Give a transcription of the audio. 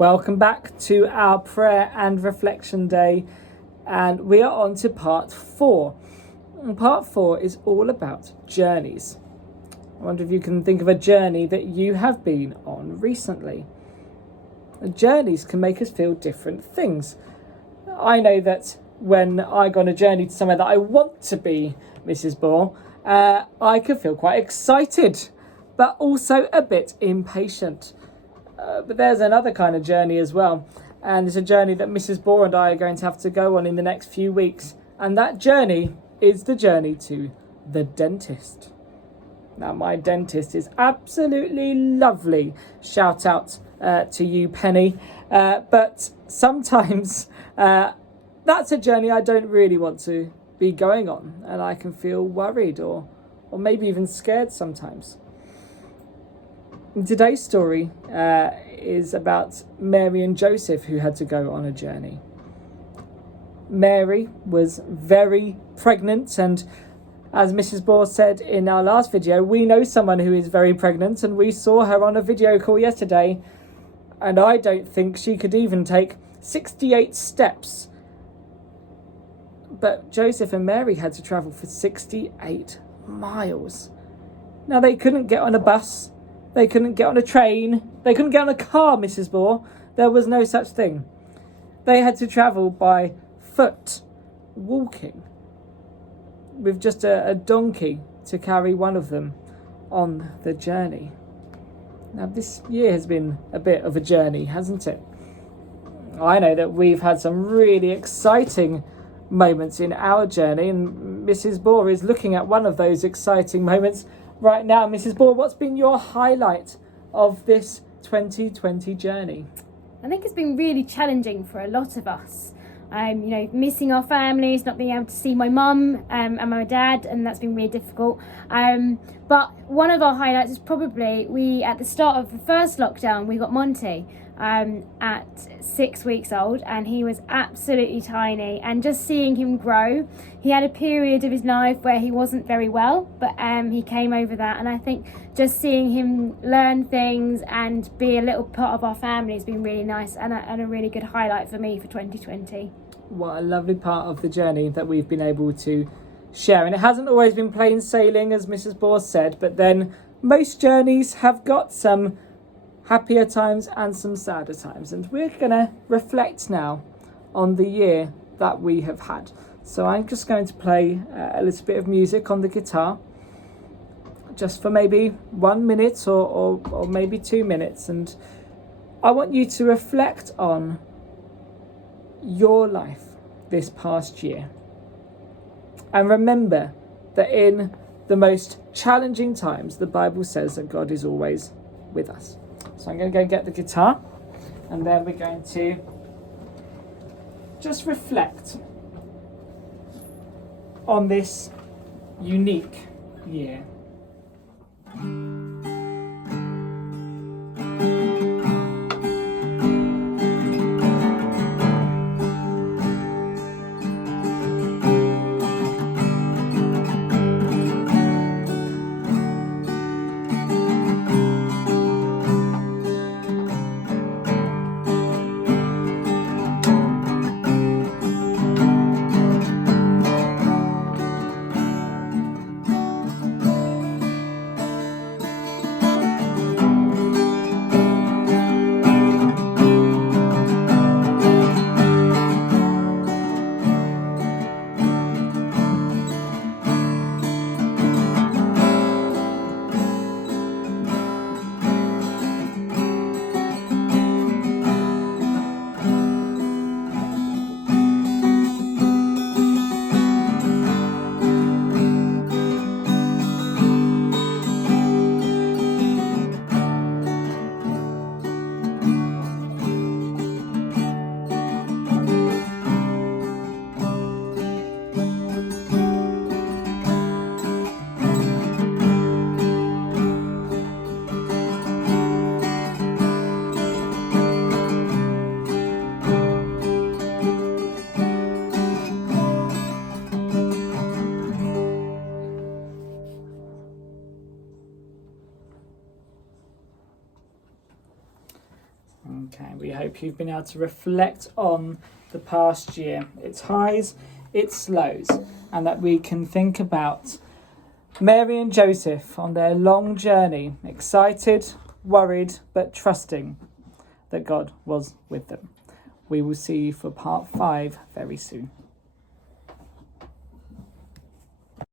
Welcome back to our prayer and reflection day, and we are on to part 4. And part 4 is all about journeys. I wonder if you can think of a journey that you have been on recently. Journeys can make us feel different things. I know that when I go on a journey to somewhere that I want to be, Mrs. Ball, I can feel quite excited, but also a bit impatient. But there's another kind of journey as well, and it's a journey that Mrs. Ball and I are going to have to go on in the next few weeks, and that journey is the journey to the dentist. Now, my dentist is absolutely lovely. Shout out to you, Penny. But sometimes that's a journey I don't really want to be going on, and I can feel worried or maybe even scared sometimes. Today's story is about Mary and Joseph, who had to go on a journey. Mary was very pregnant, and as Mrs. Ball said in our last video, we know someone who is very pregnant, and we saw her on a video call yesterday, and I don't think she could even take 68 steps. But Joseph and Mary had to travel for 68 miles. Now, they couldn't get on a bus. They couldn't get on a train. They couldn't get on a car, Mrs. Ball. There was no such thing. They had to travel by foot, walking, with just a donkey to carry one of them on the journey. Now, this year has been a bit of a journey, hasn't it? I know that we've had some really exciting moments in our journey, and Mrs. Ball is looking at one of those exciting moments right now. Mrs. Ball, what's been your highlight of this 2020 journey? I think it's been really challenging for a lot of us. Missing our families, not being able to see my mum and my dad, and that's been really difficult. But one of our highlights is probably at the start of the first lockdown, we got Monty at 6 weeks old, and he was absolutely tiny, and just seeing him grow. He had a period of his life where he wasn't very well, but he came over that, and I think just seeing him learn things and be a little part of our family has been really nice, and a really good highlight for me for 2020. What a lovely part of the journey that we've been able to share. And it hasn't always been plain sailing, as Mrs. Ball said, but then most journeys have got some happier times and some sadder times. And we're going to reflect now on the year that we have had. So I'm just going to play a little bit of music on the guitar, just for maybe 1 minute or maybe 2 minutes. And I want you to reflect on your life this past year. And remember that in the most challenging times, the Bible says that God is always with us. So I'm going to go get the guitar, and then we're going to just reflect on this unique year. Okay, we hope you've been able to reflect on the past year, its highs, its lows, and that we can think about Mary and Joseph on their long journey, excited, worried, but trusting that God was with them. We will see you for part 5 very soon.